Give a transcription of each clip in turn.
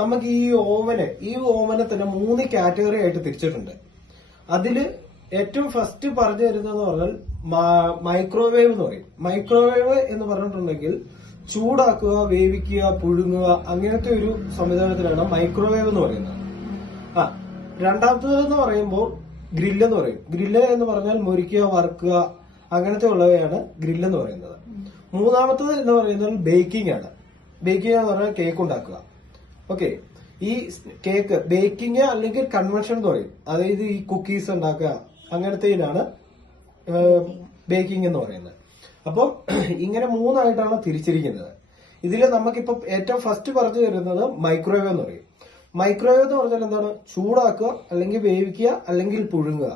നമുക്ക് ഈ ഓവനെ തന്നെ 3 കാറ്റഗറി ആയിട്ട് തിരിച്ചിട്ടുണ്ട്. അതില് ഏറ്റവും ഫസ്റ്റ് പറഞ്ഞു തരുന്നതെന്ന് പറഞ്ഞാൽ മൈക്രോവേവ് എന്ന് പറയും. മൈക്രോവേവ് എന്ന് പറഞ്ഞിട്ടുണ്ടെങ്കിൽ ചൂടാക്കുക, വേവിക്കുക, പുഴുങ്ങുക അങ്ങനത്തെ ഒരു സംവിധാനത്തിലാണ് മൈക്രോവേവ് എന്ന് പറയുന്നത്. രണ്ടാമത്തേതെന്ന് പറയുമ്പോൾ ഗ്രില്ല് എന്ന് പറയും. ഗ്രില്ല് എന്ന് പറഞ്ഞാൽ മുരിക്കുക, വറുക്കുക അങ്ങനത്തെ ഉള്ളവയാണ് ഗ്രില്ല് എന്ന് പറയുന്നത്. മൂന്നാമത്തത് എന്ന് പറയുന്നത് ബേക്കിംഗ് ആണ്. ബേക്കിംഗ് എന്ന് പറഞ്ഞാൽ കേക്ക് ഉണ്ടാക്കുക. ഓക്കെ, ഈ കേക്ക് ബേക്കിംഗ് അല്ലെങ്കിൽ കൺവെൻഷൻ എന്ന് പറയും. അതായത് ഈ കുക്കീസ് ഉണ്ടാക്കുക അങ്ങനത്തേനാണ് ബേക്കിംഗ് എന്ന് പറയുന്നത്. അപ്പം ഇങ്ങനെ 3 ആയിട്ടാണ് തിരിച്ചിരിക്കുന്നത്. ഇതിൽ നമുക്കിപ്പോ ഏറ്റവും ഫസ്റ്റ് പറഞ്ഞു തരുന്നത് മൈക്രോവേവ് എന്ന് പറയും. മൈക്രോവേവ് എന്ന് പറഞ്ഞാൽ എന്താണ്? ചൂടാക്കുക, അല്ലെങ്കിൽ വേവിക്കുക, അല്ലെങ്കിൽ പുഴുങ്ങുക.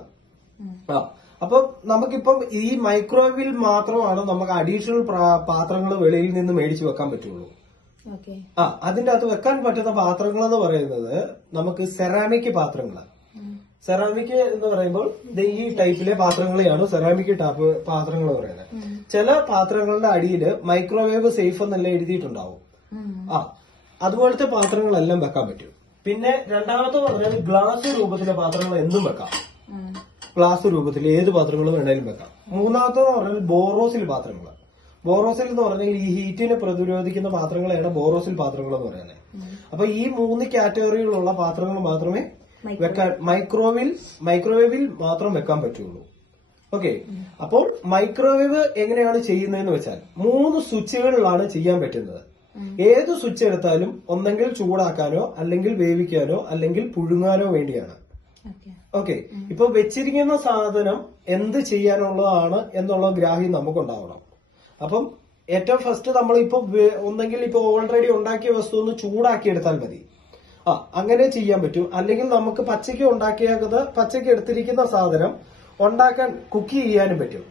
അപ്പം നമുക്കിപ്പം ഈ മൈക്രോവേവിൽ മാത്രമാണ് നമുക്ക് അഡീഷണൽ പാത്രങ്ങൾ വെളിയിൽ നിന്ന് മേടിച്ചു വെക്കാൻ പറ്റുള്ളൂ. അതിന്റെ അകത്ത് വെക്കാൻ പറ്റുന്ന പാത്രങ്ങൾ എന്ന് പറയുന്നത് നമുക്ക് സെറാമിക് പാത്രങ്ങളാണ്. സെറാമിക് എന്ന് പറയുമ്പോൾ ഈ ടൈപ്പിലെ പാത്രങ്ങളെയാണ് സെറാമിക് പാത്രങ്ങൾ പറയുന്നത്. ചില പാത്രങ്ങളുടെ അടിയിൽ മൈക്രോവേവ് സേഫ് എന്നെല്ലാം എഴുതിയിട്ടുണ്ടാവും. അതുപോലത്തെ പാത്രങ്ങളെല്ലാം വെക്കാൻ പറ്റും. പിന്നെ രണ്ടാമത്തെ പറഞ്ഞാൽ ഗ്ലാസ് രൂപത്തിലെ പാത്രങ്ങൾ എന്തും വെക്കാം. ഗ്ലാസ് രൂപത്തിൽ ഏത് പാത്രങ്ങളും വേണേലും വെക്കാം. മൂന്നാമത്തെ പറഞ്ഞാൽ ബോറോസിൽ പാത്രങ്ങൾ. ബോറോസിൽ എന്ന് പറഞ്ഞാൽ ഈ ഹീറ്റിനെ പ്രതിരോധിക്കുന്ന പാത്രങ്ങളെയാണ് ബോറോസിൽ പാത്രങ്ങൾ എന്ന് പറയുന്നത്. അപ്പൊ ഈ 3 കാറ്റഗറിയിലുള്ള പാത്രങ്ങൾ മാത്രമേ വെക്കാൻ മൈക്രോവേവിൽ മാത്രം വെക്കാൻ പറ്റുള്ളൂ. ഓക്കെ, അപ്പോൾ മൈക്രോവേവ് എങ്ങനെയാണ് ചെയ്യുന്നതെന്ന് വെച്ചാൽ 3 സ്വിച്ചുകളിലാണ് ചെയ്യാൻ പറ്റുന്നത്. ഏത് സ്വിച്ച് എടുത്താലും ഒന്നെങ്കിൽ ചൂടാക്കാനോ അല്ലെങ്കിൽ വേവിക്കാനോ അല്ലെങ്കിൽ പുഴുങ്ങാനോ വേണ്ടിയാണ്. ഓക്കെ, ഇപ്പൊ വെച്ചിരിക്കുന്ന സാധനം എന്ത് ചെയ്യാനുള്ളതാണ് എന്നുള്ള ഗ്രാഹ്യം നമുക്കുണ്ടാവണം. അപ്പം ഏറ്റവും ഫസ്റ്റ് നമ്മളിപ്പോ ഒന്നെങ്കിൽ ഇപ്പൊ ഓൾറെഡി ഉണ്ടാക്കിയ വസ്തു ഒന്ന് ചൂടാക്കി എടുത്താൽ മതി. അങ്ങനെ ചെയ്യാൻ പറ്റും. അല്ലെങ്കിൽ നമുക്ക് പച്ചയ്ക്ക് എടുത്തിരിക്കുന്ന സാധനം കുക്ക് ചെയ്യാനും പറ്റും.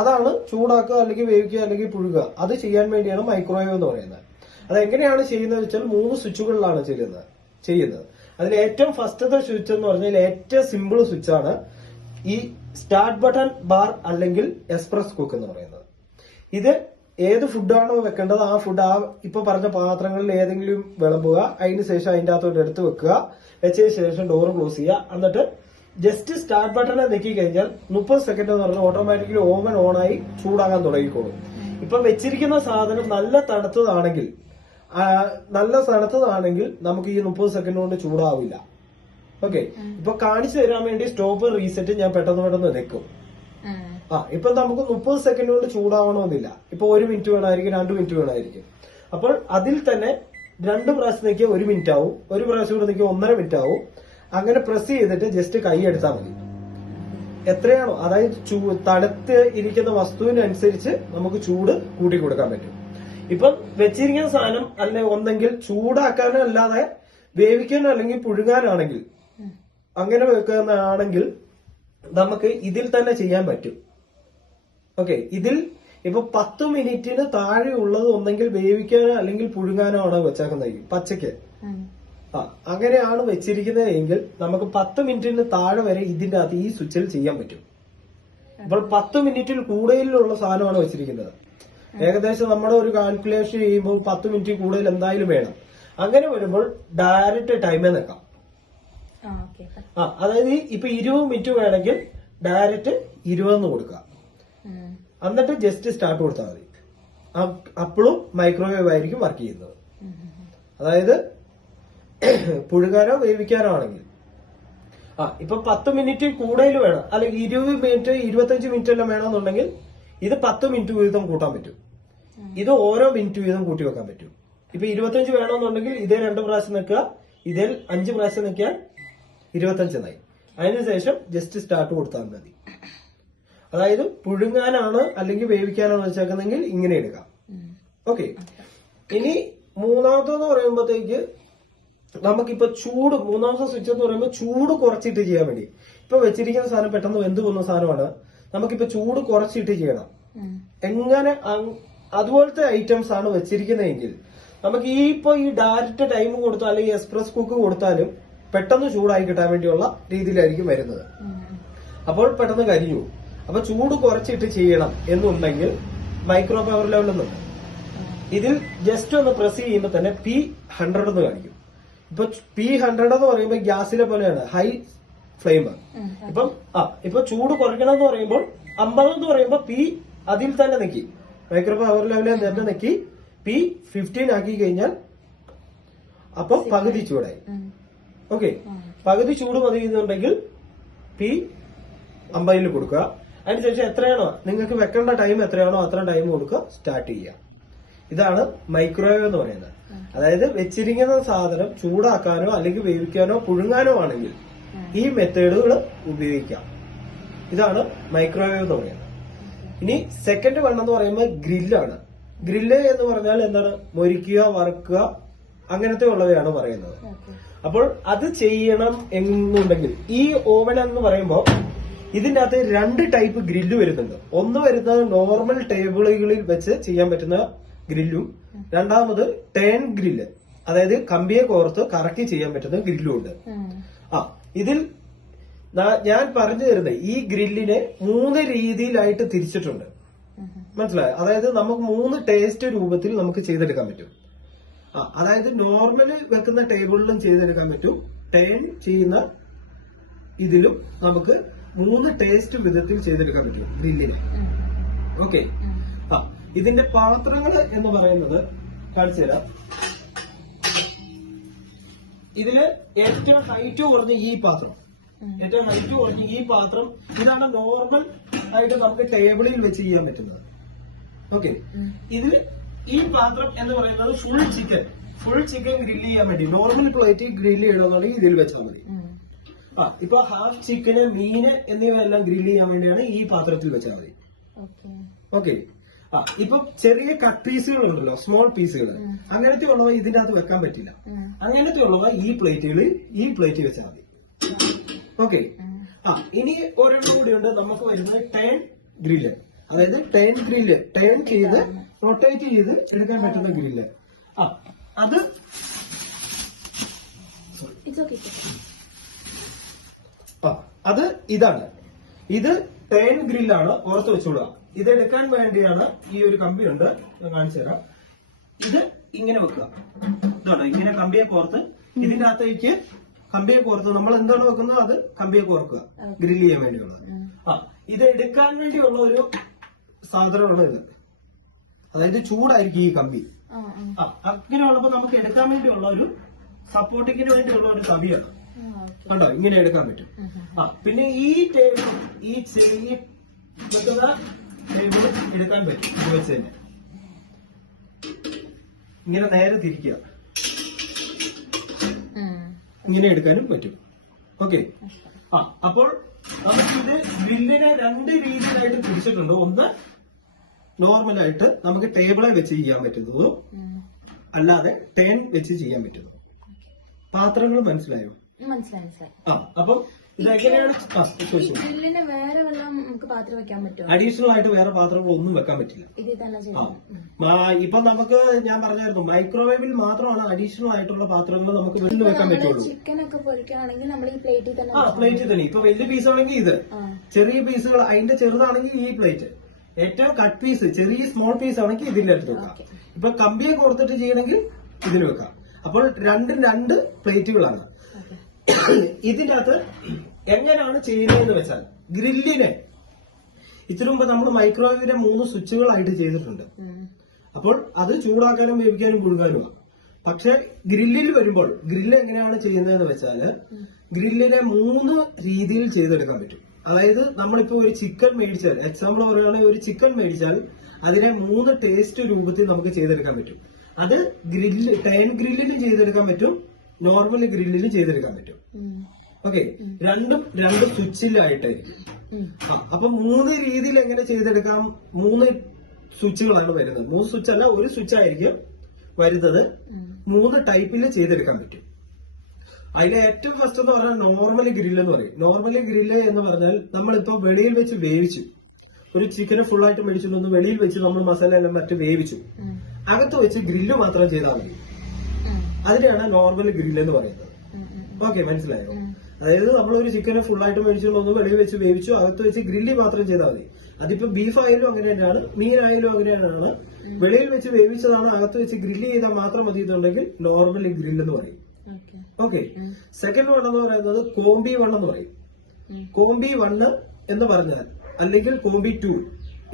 അതാണ് ചൂടാക്കുക, അല്ലെങ്കിൽ വേവിക്കുക, അല്ലെങ്കിൽ പുഴുകുക. അത് ചെയ്യാൻ വേണ്ടിയാണ് മൈക്രോവേവ് എന്ന് പറയുന്നത്. അതെങ്ങനെയാണ് ചെയ്യുന്നത് വെച്ചാൽ 3 സ്വിച്ചുകളിലാണ് ചെയ്യുന്നത്. അതിൽ ഏറ്റവും ഫസ്റ്റത്തെ സ്വിച്ച് എന്ന് പറഞ്ഞാൽ ഏറ്റവും സിമ്പിൾ സ്വിച്ചാണ് ഈ സ്റ്റാർട്ട് ബട്ടൺ ബാർ അല്ലെങ്കിൽ എക്സ്പ്രസ് കുക്ക് എന്ന് പറയുന്നത്. ഇത് ഏത് ഫുഡാണോ വെക്കേണ്ടത് ആ ഫുഡ് ഇപ്പൊ പറഞ്ഞ പാത്രങ്ങളിൽ ഏതെങ്കിലും വിളമ്പുക. അതിന് ശേഷം അതിന്റെ അകത്തോട്ട് എടുത്ത് വെക്കുക. വെച്ചതിന് ശേഷം ഡോർ ക്ലോസ് ചെയ്യുക. എന്നിട്ട് ജസ്റ്റ് സ്റ്റാർട്ട് ബട്ടനെ നെക്കി കഴിഞ്ഞാൽ 30 സെക്കൻഡ് എന്ന് പറഞ്ഞാൽ ഓട്ടോമാറ്റിക്കലി ഓവൻ ഓണായി ചൂടാകാൻ തുടങ്ങിക്കോളും. ഇപ്പൊ വെച്ചിരിക്കുന്ന സാധനം നല്ല തണുത്തതാണെങ്കിൽ നമുക്ക് ഈ 30 സെക്കൻഡ് കൊണ്ട് ചൂടാവില്ല. ഓക്കെ, ഇപ്പൊ കാണിച്ചു തരാൻ വേണ്ടി സ്റ്റോപ്പ് റീസെറ്റ് ഞാൻ പെട്ടെന്ന് നിൽക്കും. ഇപ്പൊ നമുക്ക് 30 സെക്കൻഡ് കൊണ്ട് ചൂടാവണമെന്നില്ല. ഇപ്പൊ 1 മിനിറ്റ് വേണമായിരിക്കും, 2 മിനിറ്റ് വേണമായിരിക്കും. അപ്പോൾ അതിൽ തന്നെ 2 പ്രാവശ്യം നിൽക്കിയ 1 മിനിറ്റ് ആവും, 1 പ്രാവശ്യം കൂടെ നിൽക്കിയ 1.5 മിനിറ്റ് ആവും. അങ്ങനെ പ്രസ് ചെയ്തിട്ട് ജസ്റ്റ് കൈ എടുത്താൽ മതി. എത്രയാണോ, അതായത് തണുത്ത് ഇരിക്കുന്ന വസ്തുവിനനുസരിച്ച് നമുക്ക് ചൂട് കൂട്ടി കൊടുക്കാൻ പറ്റും. ഇപ്പം വെച്ചിരിക്കുന്ന സാധനം ഒന്നെങ്കിൽ ചൂടാക്കാനോ അല്ലാതെ വേവിക്കാനോ അല്ലെങ്കിൽ പുഴുങ്ങാനാണെങ്കിൽ അങ്ങനെ വെക്കുന്നതാണെങ്കിൽ നമുക്ക് ഇതിൽ തന്നെ ചെയ്യാൻ പറ്റും. ഓക്കെ, ഇതിൽ ഇപ്പൊ 10 മിനിറ്റിന് താഴെ ഉള്ളത് ഒന്നെങ്കിൽ വേവിക്കാനോ അല്ലെങ്കിൽ പുഴുങ്ങാനോ ആണ് വെച്ചേക്കുന്നത് പച്ചയ്ക്ക്. അങ്ങനെയാണ് വെച്ചിരിക്കുന്നതെങ്കിൽ നമുക്ക് 10 മിനിറ്റിന് താഴെ വരെ ഇതിന്റെ അകത്ത് ഈ സ്വിച്ചിൽ ചെയ്യാൻ പറ്റും. ഇപ്പോൾ 10 മിനിറ്റിൽ കൂടുതലുള്ള സാധനമാണ് വെച്ചിരിക്കുന്നത്. ഏകദേശം നമ്മുടെ ഒരു കാൽക്കുലേഷൻ ചെയ്യുമ്പോൾ 10 മിനിറ്റ് കൂടുതൽ എന്തായാലും വേണം. അങ്ങനെ വരുമ്പോൾ ഡയറക്റ്റ് ടൈമേ നിൽക്കാം. അതായത് ഇപ്പൊ 20 മിനിറ്റ് വേണമെങ്കിൽ ഡയറക്റ്റ് 20 കൊടുക്കുക. എന്നിട്ട് ജസ്റ്റ് സ്റ്റാർട്ട് കൊടുത്താൽ മതി. അപ്പോഴും മൈക്രോവേവ് ആയിരിക്കും വർക്ക് ചെയ്യുന്നത്. അതായത് പുഴുകാനോ വേവിക്കാനോ ആണെങ്കിൽ ഇപ്പൊ 10 മിനിറ്റ് കൂടുതൽ വേണം, അല്ലെങ്കിൽ 20 മിനിറ്റ് 25 മിനിറ്റ് എല്ലാം വേണമെന്നുണ്ടെങ്കിൽ ഇത് 10 മിനിറ്റ് വീതം കൂട്ടാൻ പറ്റും. ഇത് ഓരോ മിനിറ്റ് വീതം കൂട്ടി വെക്കാൻ പറ്റും. ഇപ്പൊ 25 വേണമെന്നുണ്ടെങ്കിൽ ഇതേ 2 പ്രാവശ്യം നിൽക്കുക, ഇതേ 5 പ്രാവശ്യം നിൽക്കാൻ 25 ആയി. അതിനുശേഷം ജസ്റ്റ് സ്റ്റാർട്ട് കൊടുത്താൽ മതി. അതായത് പുഴുങ്ങാനാണ് അല്ലെങ്കിൽ വേവിക്കാനാണ് വെച്ചേക്കുന്നെങ്കിൽ ഇങ്ങനെ എടുക്കാം. ഓക്കെ, ഇനി മൂന്നാമതെന്ന് പറയുമ്പോഴത്തേക്ക് നമുക്കിപ്പോ മൂന്നാമത്തെ സ്വിച്ച് എന്ന് പറയുമ്പോൾ ചൂട് കുറച്ചിട്ട് ചെയ്യാൻ വേണ്ടി. ഇപ്പൊ വെച്ചിരിക്കുന്ന സാധനം പെട്ടെന്ന് വെന്ത് പോകുന്ന സാധനമാണ്. നമുക്കിപ്പോ ചൂട് കുറച്ചിട്ട് ചെയ്യണം. എങ്ങനെ അതുപോലത്തെ ഐറ്റംസ് ആണ് വെച്ചിരിക്കുന്നതെങ്കിൽ നമുക്ക് ഈ ഡയറക്റ്റ് ടൈം കൊടുത്താൽ അല്ലെങ്കിൽ എക്സ്പ്രസ് കുക്ക് കൊടുത്താലും പെട്ടെന്ന് ചൂടായി കിട്ടാൻ വേണ്ടിയുള്ള രീതിയിലായിരിക്കും വരുന്നത്. അപ്പോൾ പെട്ടെന്ന് കരിഞ്ഞു. അപ്പൊ ചൂട് കുറച്ചിട്ട് ചെയ്യണം എന്നുണ്ടെങ്കിൽ മൈക്രോ പവർ ലെവൽ എന്നുണ്ട്. ഇതിൽ ജസ്റ്റ് ഒന്ന് പ്രസ് ചെയ്യുമ്പോൾ തന്നെ P100 എന്ന് കാണിക്കും. ഇപ്പൊ P100 എന്ന് പറയുമ്പോൾ ഗ്യാസിലെ പോലെയാണ് ഹൈ ഫ്ലെയിം. ഇപ്പൊ ചൂട് കുറയ്ക്കണം എന്ന് പറയുമ്പോൾ 50 എന്ന് പറയുമ്പോൾ P അതിൽ തന്നെ നിൽക്കി, മൈക്രോ പവർ ലെവലിൽ തന്നെ നിൽക്കി P15 ആക്കി കഴിഞ്ഞാൽ അപ്പൊ പകുതി ചൂടായി. ഓക്കെ, പകുതി ചൂട് മതി എന്നുണ്ടെങ്കിൽ P50 കൊടുക്കുക. അതിനുശേഷം എത്രയാണോ നിങ്ങൾക്ക് വെക്കേണ്ട ടൈം എത്രയാണോ അത്ര ടൈം കൊടുക്കുക, സ്റ്റാർട്ട് ചെയ്യുക. ഇതാണ് മൈക്രോവേവ് എന്ന് പറയുന്നത്. അതായത് വെച്ചിരിക്കുന്ന സാധനം ചൂടാക്കാനോ അല്ലെങ്കിൽ വേവിക്കാനോ പുഴുങ്ങാനോ ആണെങ്കിൽ ഈ മെത്തേഡുകൾ ഉപയോഗിക്കാം. ഇതാണ് മൈക്രോവേവ് എന്ന് പറയുന്നത്. ഇനി സെക്കൻഡ് വൺ എന്ന് പറയുമ്പോൾ ഗ്രില്ലാണ്. ഗ്രില്ല് എന്ന് പറഞ്ഞാൽ എന്താണ്? മൊരിക്കുക, വറുക്കുക, അങ്ങനത്തെ ഉള്ളവയാണ് പറയുന്നത്. അപ്പോൾ അത് ചെയ്യണം എന്നുണ്ടെങ്കിൽ ഈ ഓവൻ എന്ന് പറയുമ്പോൾ ഇതിന്റെ അകത്ത് 2 ടൈപ്പ് ഗ്രില്ല് വരുന്നുണ്ട്. ഒന്ന് വരുന്നത് നോർമൽ ടേബിളുകളിൽ വെച്ച് ചെയ്യാൻ പറ്റുന്ന ഗ്രില്ലും, രണ്ടാമത് ടേൺ ഗ്രില്ല്, അതായത് കമ്പിയെ കോർത്ത് കറക്കി ചെയ്യാൻ പറ്റുന്ന ഗ്രില്ലും ഉണ്ട്. ഇതിൽ ഞാൻ പറഞ്ഞു തരുന്നത് ഈ ഗ്രില്ലിനെ 3 രീതിയിലായിട്ട് തിരിച്ചിട്ടുണ്ട്. മനസ്സിലായോ? അതായത് നമുക്ക് 3 ടേസ്റ്റ് രൂപത്തിൽ നമുക്ക് ചെയ്തെടുക്കാൻ പറ്റും. അതായത് നോർമല് വെക്കുന്ന ടേബിളിലും ചെയ്തെടുക്കാൻ പറ്റും, ടേൺ ചെയ്യുന്ന ഇതിലും നമുക്ക് 3 ടേസ്റ്റ് വിധത്തിൽ ചെയ്തെടുക്കാൻ പറ്റും ഗ്രില്ലിനെ. ഓക്കെ, ഇതിന്റെ പാത്രങ്ങൾ എന്ന് പറയുന്നത് കാണിച്ചു തരാം. ഇതില് ഏറ്റവും ഹൈറ്റ് കുറഞ്ഞ ഈ പാത്രം, ഇതാണ് നോർമൽ ആയിട്ട് നമുക്ക് ടേബിളിൽ വെച്ച് ചെയ്യാൻ പറ്റുന്നത്. ഓക്കെ, ഇതില് ഈ പാത്രം എന്ന് പറയുന്നത് ഫുൾ ചിക്കൻ ഗ്രില്ല് ചെയ്യാൻ വേണ്ടി നോർമൽ പ്ലേറ്റ് ഗ്രില്ല് ചെയ്യണമെന്നുണ്ടെങ്കിൽ ഇതിൽ വെച്ചാൽ മതി. ഇപ്പൊ ഹാഫ് ചിക്കന്, മീന് എന്നിവയെല്ലാം ഗ്രില്ല് ചെയ്യാൻ വേണ്ടിയാണ് ഈ പാത്രത്തിൽ വെച്ചാൽ മതി. ഓക്കെ, ഇപ്പൊ ചെറിയ കട്ട് പീസുകൾ ഉണ്ടല്ലോ, സ്മോൾ പീസുകൾ, അങ്ങനത്തെ ഉള്ളവ ഇതിന്റെ അകത്ത് വെക്കാൻ പറ്റില്ല. അങ്ങനത്തെ ഉള്ളവ ഈ പ്ലേറ്റ് വെച്ചാൽ മതി. ഓക്കെ, ഇനി ഒരെണ്ണം കൂടിയുണ്ട് നമുക്ക് വരുന്നത് ടേൺ ഗ്രില്ല്. അതായത് ടേൺ ചെയ്ത് റൊട്ടേറ്റ് ചെയ്ത് എടുക്കാൻ പറ്റുന്ന ഗ്രില്ല്. അത് ഇതാണ്. ഇത് ടേൺ ഗ്രില്ലാണ്, ഓർത്ത് വെച്ചോളുക. ഇതെടുക്കാൻ വേണ്ടിയാണ് ഈ ഒരു കമ്പി ഉണ്ട്, ഞാൻ കാണിച്ചു തരാം. ഇത് ഇങ്ങനെ വെക്കുക, ഇതാണ് ഇങ്ങനെ കമ്പിയെ കോർത്ത് ഇതിന്റെ അകത്തേക്ക് കമ്പിയെ കോർത്ത് നമ്മൾ എന്താണ് വെക്കുന്നത് അത് കമ്പിയെ കോർക്കുക, ഗ്രില്ല് ചെയ്യാൻ വേണ്ടിയുള്ളത്. ഇത് എടുക്കാൻ വേണ്ടിയുള്ള ഒരു സാധനമാണ് ഇത്. അതായത് ചൂടായിരിക്കും ഈ കമ്പി. അങ്ങനെയുള്ളപ്പോ നമുക്ക് എടുക്കാൻ വേണ്ടിയുള്ള ഒരു സപ്പോർട്ടിങ്ങിന് വേണ്ടിയുള്ള ഒരു കമ്പിയാണ്. കണ്ടോ, ഇങ്ങനെ എടുക്കാൻ പറ്റും. പിന്നെ ഈ ടേബിൾ, ഈ വെക്കുന്ന ടേബിൾ എടുക്കാൻ പറ്റും. ഇത് വെച്ച് തന്നെ ഇങ്ങനെ നേരെ തിരിക്കുക, ഇങ്ങനെ എടുക്കാനും പറ്റും. ഓക്കെ, അപ്പോൾ നമുക്കിത് ഗ്രില്ലിനെ 2 രീതിയിലായിട്ട് തിരിച്ചിട്ടുണ്ട്. ഒന്ന് നോർമലായിട്ട് നമുക്ക് ടേബിളെ വെച്ച് ചെയ്യാൻ പറ്റുന്നതും അല്ലാതെ ടേൺ വെച്ച് ചെയ്യാൻ പറ്റുന്നതും. പാത്രങ്ങൾ മനസ്സിലായോ? മനസ്സിലായി. അപ്പം ഇതെങ്ങനെയാണ്? വേറെ വെള്ളം നമുക്ക് പാത്രം വെക്കാൻ പറ്റുമോ? അഡീഷണൽ ആയിട്ട് വേറെ പാത്രങ്ങളൊന്നും വെക്കാൻ പറ്റില്ല. ഇപ്പൊ നമുക്ക് ഞാൻ പറഞ്ഞായിരുന്നു മൈക്രോവേവിൽ മാത്രമാണ് അഡീഷണൽ ആയിട്ടുള്ള പാത്രങ്ങൾ നമുക്ക് വെളിയിൽ വെക്കാൻ പറ്റുള്ളൂ. ചിക്കൻ ഒക്കെ പൊരിക്കുകയാണെങ്കിൽ നമ്മൾ ഈ പ്ലേറ്റിൽ തന്നെ. പ്ലേറ്റിൽ തന്നെ. ഇപ്പൊ വലിയ പീസ് ആണെങ്കിൽ ഇത്, ചെറിയ പീസുകൾ അതിന്റെ ചെറുതാണെങ്കിൽ ഈ പ്ലേറ്റ്, ഏറ്റവും കട്ട് പീസ് ചെറിയ സ്മോൾ പീസ് ആണെങ്കിൽ ഇതിന്റെ അടുത്ത് വെക്കാം. ഇപ്പൊ കമ്പിയെ കൊടുത്തിട്ട് ചെയ്യണമെങ്കിൽ ഇതിന് വെക്കാം. അപ്പോൾ 2 പ്ലേറ്റുകളാണ്. ഇതിന്റെ അകത്ത് എങ്ങനെയാണ് ചെയ്യുന്നതെന്ന് വെച്ചാൽ ഗ്രില്ലിനെ ഇതിനു മുമ്പ് നമ്മൾ മൈക്രോവേവിനെ 3 സ്വിച്ചുകളായിട്ട് ചെയ്തിട്ടുണ്ട്. അപ്പോൾ അത് ചൂടാക്കാനും വേവിക്കാനും പുഴുങ്ങാനുമാണ്. പക്ഷെ ഗ്രില്ലിൽ വരുമ്പോൾ ഗ്രില്ല് എങ്ങനെയാണ് ചെയ്യുന്നതെന്ന് വെച്ചാല് ഗ്രില്ലിനെ 3 രീതിയിൽ ചെയ്തെടുക്കാൻ പറ്റും. അതായത് നമ്മളിപ്പോ ഒരു ചിക്കൻ മേടിച്ചാൽ, എക്സാമ്പിൾ പറയുകയാണെങ്കിൽ ഒരു ചിക്കൻ മേടിച്ചാൽ അതിനെ 3 ടേസ്റ്റ് രൂപത്തിൽ നമുക്ക് ചെയ്തെടുക്കാൻ പറ്റും. അത് ടേൺ ഗ്രില്ലിലും ചെയ്തെടുക്കാൻ പറ്റും, നോർമൽ ഗ്രില്ലിലും ചെയ്തെടുക്കാൻ പറ്റും. ഓക്കെ, രണ്ടും 2 സ്വിച്ചിലായിട്ടായിരിക്കും. അപ്പൊ 3 രീതിയിൽ എങ്ങനെ ചെയ്തെടുക്കാം? 3 സ്വിച്ചുകളാണ് വരുന്നത്. 3 സ്വിച്ച് അല്ല, ഒരു സ്വിച്ച് ആയിരിക്കും വരുന്നത്. 3 ടൈപ്പിൽ ചെയ്തെടുക്കാൻ പറ്റും. അതിലെ ഏറ്റവും ഫസ്റ്റ് എന്ന് പറഞ്ഞാൽ നോർമൽ ഗ്രില്ല് എന്ന് പറയും. നോർമൽ ഗ്രില്ല് എന്ന് പറഞ്ഞാൽ നമ്മളിപ്പോ വെളിയിൽ വെച്ച് വേവിച്ചു, ഒരു ചിക്കന് ഫുൾ ആയിട്ട് മേടിച്ചിട്ടൊന്ന് വെളിയിൽ വെച്ച് നമ്മൾ മസാല എല്ലാം മറ്റും വേവിച്ചു, അകത്ത് വെച്ച് ഗ്രില്ല് മാത്രം ചെയ്താൽ മതി. അതിനെയാണ് നോർമൽ ഗ്രില്ല് എന്ന് പറയുന്നത്. ഓക്കെ, മനസ്സിലായോ? അതായത് നമ്മളൊരു ചിക്കനെ ഫുൾ ആയിട്ട് മേടിച്ചിട്ടൊന്ന് വെളിയിൽ വെച്ച് വേവിച്ചു, അകത്ത് വെച്ച് ഗ്രില്ല് മാത്രം ചെയ്താൽ മതി. അതിപ്പോ ബീഫ് ആയാലും അങ്ങനെ തന്നെയാണ്, മീനായാലും അങ്ങനെ തന്നെയാണ്. വെളിയിൽ വെച്ച് വേവിച്ചതാണ്, അകത്ത് വെച്ച് ഗ്രില്ല് ചെയ്താൽ മാത്രം മതി എന്നുണ്ടെങ്കിൽ നോർമൽ ഗ്രില്ല് എന്ന് പറയും. ഓക്കെ. സെക്കൻഡ് വൺ എന്ന് പറയുന്നത് കോംബി വൺ എന്ന് പറയും. കോംബി 1 എന്ന് പറഞ്ഞാൽ അല്ലെങ്കിൽ കോംബി 2,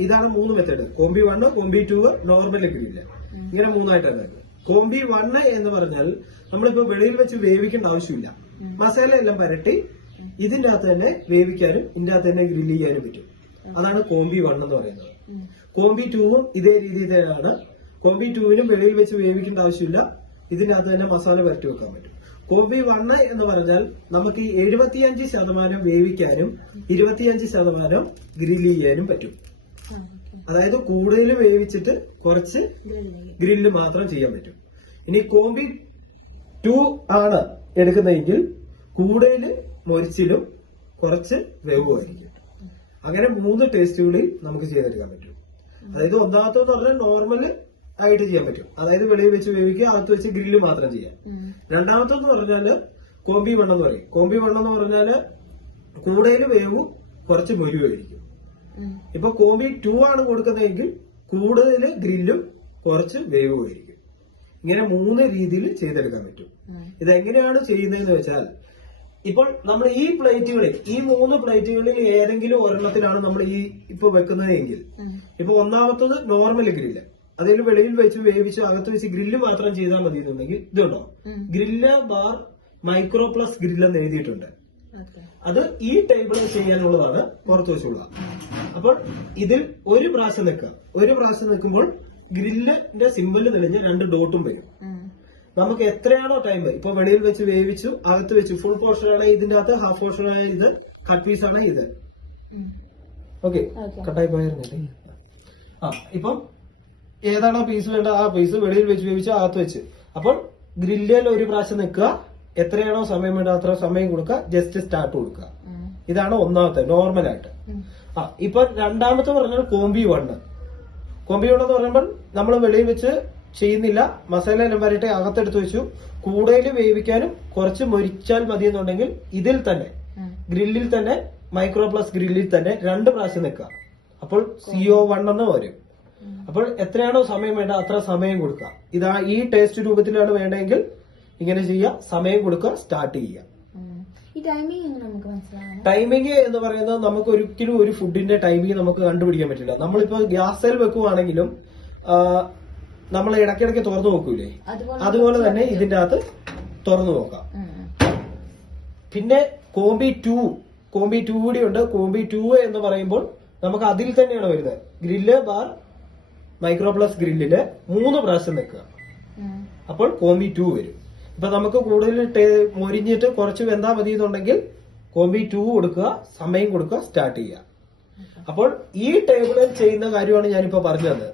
ഇതാണ് 3 method. Combi 1, combi 2, normal grill, ഇങ്ങനെ 3ആയിട്ടാണ്. കോംബി 1 എന്ന് പറഞ്ഞാൽ നമ്മളിപ്പോ വെളിയിൽ വെച്ച് വേവിക്കേണ്ട ആവശ്യമില്ല. മസാല എല്ലാം പരട്ടി ഇതിന്റെ അകത്ത് തന്നെ വേവിക്കാനും ഇതിന്റെ അകത്ത് തന്നെ ഗ്രില്ല് ചെയ്യാനും പറ്റും. അതാണ് കോംബി 1 എന്ന് പറയുന്നത്. കോംബി 2ഉം ഇതേ രീതിയിൽ തന്നെയാണ്. കോംബി 2വിനും വെളിയിൽ വെച്ച് വേവിക്കേണ്ട ആവശ്യമില്ല, ഇതിന്റെ അകത്ത് തന്നെ മസാല പരട്ടി വെക്കാൻ പറ്റും. കോംബി 1 എന്ന് പറഞ്ഞാൽ നമുക്ക് ഈ 75% വേവിക്കാനും 25% ഗ്രില്ല് ചെയ്യാനും പറ്റും. അതായത് കൂടുതൽ വേവിച്ചിട്ട് കുറച്ച് ഗ്രില്ല് മാത്രം ചെയ്യാൻ പറ്റും. ഇനി കോംബി 2 ആണ് എടുക്കുന്നതെങ്കിൽ കൂടുതൽ മൊരിച്ചിലും കുറച്ച് വേവുമായിരിക്കും. അങ്ങനെ 3 ടേസ്റ്റുകളിൽ നമുക്ക് ചെയ്തെടുക്കാൻ പറ്റും. അതായത് ഒന്നാമത്തെന്ന് പറഞ്ഞാൽ നോർമൽ ആയിട്ട് ചെയ്യാൻ പറ്റും, അതായത് വെളിയിൽ വെച്ച് വേവിക്കുക, അകത്ത് വെച്ച് ഗ്രില്ല് മാത്രം ചെയ്യാം. രണ്ടാമത്തെന്ന് പറഞ്ഞാല് കോംബി 1 എന്ന് പറയും. കോംബി 1 എന്ന് പറഞ്ഞാല് കൂടുതൽ വേവും കുറച്ച് മൊരിയുമായിരിക്കും. ഇപ്പൊ കോംബി 2 ആണ് കൊടുക്കുന്നതെങ്കിൽ കൂടുതൽ ഗ്രില്ലും കുറച്ച് വേവുമായിരിക്കും. ഇങ്ങനെ 3 രീതിയിൽ ചെയ്തെടുക്കാൻ പറ്റും. ഇതെങ്ങനെയാണ് ചെയ്യുന്നതെന്ന് വെച്ചാൽ, ഇപ്പോൾ നമ്മൾ ഈ പ്ലേറ്റുകളിൽ, ഈ 3 പ്ലേറ്റുകളിൽ ഏതെങ്കിലും ഒരെണ്ണത്തിലാണ് നമ്മൾ ഈ ഇപ്പൊ വെക്കുന്നതെങ്കിൽ, ഇപ്പൊ ഒന്നാമത്തത് നോർമൽ ഗ്രില്ല്, അതിൽ വെളിയിൽ വെച്ച് വേവിച്ച് അകത്ത് വെച്ച് ഗ്രില്ല് മാത്രം ചെയ്താൽ മതി എന്നുണ്ടെങ്കിൽ ഇതുണ്ടോ, grill bar micro plus grill എന്ന് എഴുതിയിട്ടുണ്ട്. അത് ഈ ടേബിളിൽ ചെയ്യാനുള്ളതാണ്, പുറത്ത് വെച്ചുള്ള. അപ്പോൾ ഇതിൽ ഒരു പ്രാവശ്യം നിൽക്കുമ്പോൾ ഗ്രില്ലിന്റെ സിമ്പിൾ തെളിഞ്ഞ് 2 ഡോട്ടും വരും. നമുക്ക് എത്രയാണോ ടൈം, ഇപ്പൊ വെളിയിൽ വെച്ച് വേവിച്ചു, അകത്ത് വെച്ച് ഫുൾ പോർഷൻ ആണ് ഇതിന്റെ അകത്ത്, ഹാഫ് പോർഷൻ ആണ് ഇത്, കട്ട് പീസ് ആണ് ഇത്. ഓക്കെ, കട്ടായി പോയിരുന്നില്ലേ? ഇപ്പം ഏതാണോ പീസ് വേണ്ട ആ പീസ് വെളിയിൽ വെച്ച് വേവിച്ച് അകത്ത് വെച്ച്, അപ്പോൾ ഗ്രില്ലിൽ ഒരു പ്രാവശ്യം നിൽക്കുക, എത്രയാണോ സമയം വേണ്ട അത്ര സമയം കൊടുക്കുക, ജസ്റ്റ് സ്റ്റാർട്ട് കൊടുക്കുക. ഇതാണ് ഒന്നാമത്തെ നോർമൽ ആയിട്ട്. ഇപ്പൊ രണ്ടാമത്തെ പറഞ്ഞാൽ കോംബി 1. കോംബി 1 എന്ന് പറയുമ്പോൾ നമ്മൾ വെളിയിൽ വെച്ച് ചെയ്യുന്നില്ല, മസാല എല്ലാം വരട്ടെ അകത്തെടുത്ത് വെച്ചു, കൂടുതൽ വേവിക്കാനും കുറച്ച് മൊരിച്ചാൽ മതി എന്നുണ്ടെങ്കിൽ ഇതിൽ തന്നെ ഗ്രില്ലിൽ തന്നെ മൈക്രോ പ്ലസ് ഗ്രില്ലിൽ തന്നെ 2 പ്രാവശ്യം നിൽക്കുക. അപ്പോൾ CO1 എന്ന് വരും. അപ്പോൾ എത്രയാണോ സമയം വേണ്ട അത്ര സമയം കൊടുക്കുക. ഇതാ ഈ ടേസ്റ്റ് രൂപത്തിലാണ് വേണ്ടെങ്കിൽ ഇങ്ങനെ ചെയ്യുക, സമയം കൊടുക്കുക, സ്റ്റാർട്ട് ചെയ്യുക. ടൈമിംഗ് എന്ന് പറയുന്നത് നമുക്ക് ഒരിക്കലും ഒരു ഫുഡിന്റെ ടൈമിംഗ് നമുക്ക് കണ്ടുപിടിക്കാൻ പറ്റില്ല. നമ്മളിപ്പോ ഗ്യാസിൽ വെക്കുവാണെങ്കിലും നമ്മൾ ഇടയ്ക്കിടയ്ക്ക് തുറന്നു നോക്കൂലേ, അതുപോലെ തന്നെ ഇതിന്റെ അകത്ത് തുറന്നു നോക്കാം. പിന്നെ കോംബി 2 കൂടി ഉണ്ട്. കോംബി 2 എന്ന് പറയുമ്പോൾ നമുക്ക് അതിൽ തന്നെയാണ് വരുന്നത്. ഗ്രില്ല് ബാർ മൈക്രോ പ്ലസ് ഗ്രില്ലില് 3 പ്രാവശ്യം നിൽക്കുക, അപ്പോൾ കോംബി 2 വരും. ഇപ്പൊ നമുക്ക് കൂടുതൽ മൊരിഞ്ഞിട്ട് കുറച്ച് വെന്താൽ മതി എന്നുണ്ടെങ്കിൽ കോംബി 2 കൊടുക്കുക, സമയം കൊടുക്കുക, സ്റ്റാർട്ട് ചെയ്യുക. അപ്പോൾ ഈ ടേബിളിൽ ചെയ്യുന്ന കാര്യമാണ് ഞാനിപ്പോ പറഞ്ഞത്.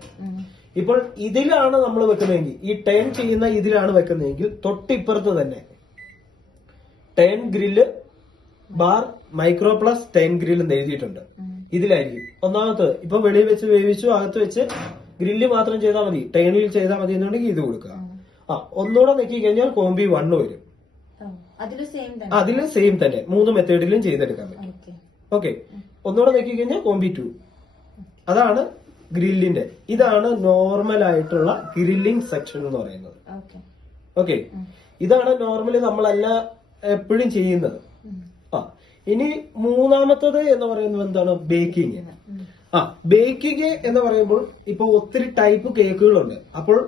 ഇപ്പോൾ ഇതിലാണ് നമ്മൾ വെക്കുന്നതെങ്കിൽ, ഈ 10 ചെയ്യുന്ന ഇതിലാണ് വെക്കുന്നതെങ്കിൽ തൊട്ടിപ്പുറത്ത് തന്നെ 10 grill bar micro plus 10 grill എന്ന് എഴുതിയിട്ടുണ്ട്. ഇതിലായിരിക്കും ഒന്നാമത്തത്. ഇപ്പൊ വെളിയിൽ വെച്ച് വേവിച്ചു അകത്ത് വെച്ച് ഗ്രില്ല് മാത്രം ചെയ്താൽ മതി, 10ൽ ചെയ്താൽ മതി എന്നുണ്ടെങ്കിൽ ഇത് കൊടുക്കുക. ഒന്നുകൂടെ നെക്കി കഴിഞ്ഞാൽ കോംബി 1 വരും. അതില് സെയിം തന്നെ 3 മെത്തേഡിലും ചെയ്തെടുക്കാൻ പറ്റും. ഓക്കെ, ഒന്നുകൂടെ നെക്കി കഴിഞ്ഞാൽ കോംബി 2. അതാണ് ഗ്രില്ലിന്റെ, ഇതാണ് നോർമൽ ആയിട്ടുള്ള ഗ്രില്ലിംഗ് സെക്ഷൻ എന്ന് പറയുന്നത്. ഓക്കെ, ഇതാണ് നോർമലി നമ്മളെല്ലാം എപ്പോഴും ചെയ്യുന്നത്. ഇനി മൂന്നാമത്തത് എന്ന് പറയുന്നത് എന്താണ്, ബേക്കിംഗ്. ബേക്കിംഗ് എന്ന് പറയുമ്പോൾ ഇപ്പൊ ഒത്തിരി ടൈപ്പ് കേക്കുകളുണ്ട്. അപ്പോൾ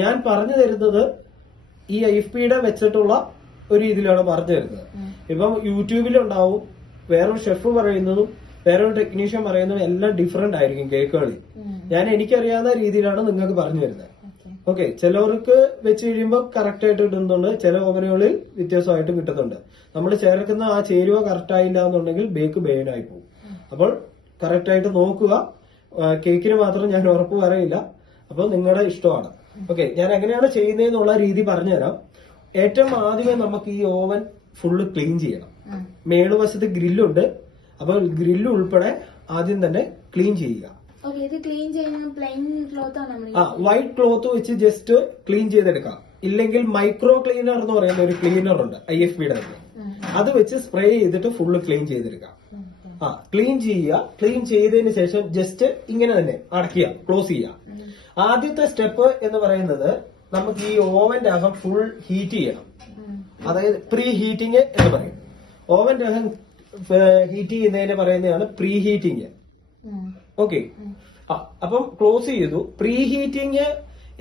ഞാൻ പറഞ്ഞു തരുന്നത് ഈ IFPയുടെ വെച്ചിട്ടുള്ള ഒരു രീതിയിലാണ് പറഞ്ഞു തരുന്നത്. ഇപ്പം യൂട്യൂബിലുണ്ടാവും വേറൊരു ഷെഫ് പറയുന്നതും വേറൊരു ടെക്നീഷ്യൻ പറയുന്നതും എല്ലാം ഡിഫറെന്റ് ആയിരിക്കും കേക്കുകളിൽ. ഞാൻ എനിക്കറിയാവുന്ന രീതിയിലാണ് നിങ്ങൾക്ക് പറഞ്ഞു തരുന്നത്. ഓക്കെ, ചിലവർക്ക് വെച്ച് കഴിയുമ്പോൾ കറക്റ്റ് ആയിട്ട് കിട്ടുന്നുണ്ട്, ചില ഓവനുകളിൽ വ്യത്യാസമായിട്ട് കിട്ടുന്നുണ്ട്. നമ്മൾ ചേർക്കുന്ന ആ ചേരുവ കറക്റ്റ് ആയില്ല എന്നുണ്ടെങ്കിൽ ബേക്ക് ബേനായി പോകും. അപ്പോൾ കറക്റ്റ് ആയിട്ട് നോക്കുക. കേക്കിന് മാത്രം ഞാൻ ഉറപ്പ് പറയില്ല, അപ്പോൾ നിങ്ങളുടെ ഇഷ്ടമാണ്. ഓക്കെ, ഞാൻ എങ്ങനെയാണ് ചെയ്യുന്നതെന്നുള്ള രീതി പറഞ്ഞുതരാം. ഏറ്റവും ആദ്യമേ നമുക്ക് ഈ ഓവൻ ഫുള്ള് ക്ലീൻ ചെയ്യണം. മേളുവശത്ത് ഗ്രില്ലുണ്ട്, അപ്പോൾ ഗ്രില്ല് ഉൾപ്പെടെ ആദ്യം തന്നെ ക്ലീൻ ചെയ്യുക. വൈറ്റ് ക്ലോത്ത് വെച്ച് ജസ്റ്റ് ക്ലീൻ ചെയ്തെടുക്കാം. ഇല്ലെങ്കിൽ മൈക്രോ ക്ലീനർ എന്ന് പറയുന്ന ഒരു ക്ലീനർ ഉണ്ട് IFPയുടെ, അത് വെച്ച് സ്പ്രേ ചെയ്തിട്ട് ഫുള്ള് ക്ലീൻ ചെയ്തെടുക്കാം. ക്ലീൻ ചെയ്യുക. ക്ലീൻ ചെയ്തതിന് ശേഷം ജസ്റ്റ് ഇങ്ങനെ തന്നെ അടയ്ക്കുക, ക്ലോസ് ചെയ്യുക. ആദ്യത്തെ സ്റ്റെപ്പ് എന്ന് പറയുന്നത് നമുക്ക് ഈ ഓവന്റെ അകം ഫുൾ ഹീറ്റ് ചെയ്യണം. അതായത് പ്രീ ഹീറ്റിംഗ് എന്ന് പറയും. ഓവന്റെ അകം ഹീറ്റ് ചെയ്യുന്നതിന് പറയുന്നതാണ് പ്രീ ഹീറ്റിംഗ്. ഓക്കെ. അപ്പം ക്ലോസ് ചെയ്തു. പ്രീ ഹീറ്റിംഗ്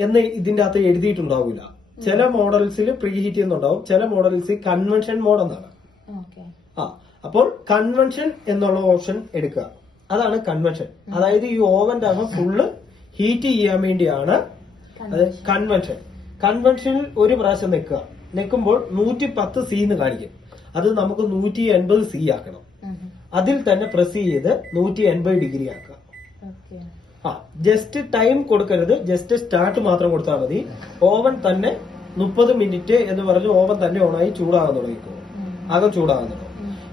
എന്ന് ഇതിന്റെ അകത്ത് എഴുതിയിട്ടുണ്ടാവില്ല. ചില മോഡൽസിൽ പ്രീ ഹീറ്റ് എന്നുണ്ടാവും, ചില മോഡൽസിൽ കൺവെൻഷൻ മോഡ് എന്നാണ്. അപ്പോൾ കൺവെൻഷൻ എന്നുള്ള ഓപ്ഷൻ എടുക്കുക. അതാണ് കൺവെൻഷൻ. അതായത് ഈ ഓവന്റെ അകം ഫുള്ള് ഹീറ്റ് ചെയ്യാൻ വേണ്ടിയാണ് അത് കൺവെൻഷൻ. കൺവെൻഷനിൽ ഒരു പ്രാവശ്യം നിൽക്കുമ്പോൾ 110 സി എന്ന് കാണിക്കും. അത് നമുക്ക് 180 സി ആക്കണം. അതിൽ തന്നെ പ്രസ് ചെയ്ത് 180 ഡിഗ്രി ആക്കുക. ജസ്റ്റ് ടൈം കൊടുക്കരുത്, ജസ്റ്റ് സ്റ്റാർട്ട് മാത്രം കൊടുത്താൽ മതി. ഓവൻ തന്നെ 30 മിനിറ്റ് എന്ന് പറഞ്ഞ് ഓവൻ തന്നെ ഓണായി ചൂടാകാൻ തുടങ്ങിക്കോ. അകം ചൂടാകാൻ തുടങ്ങും.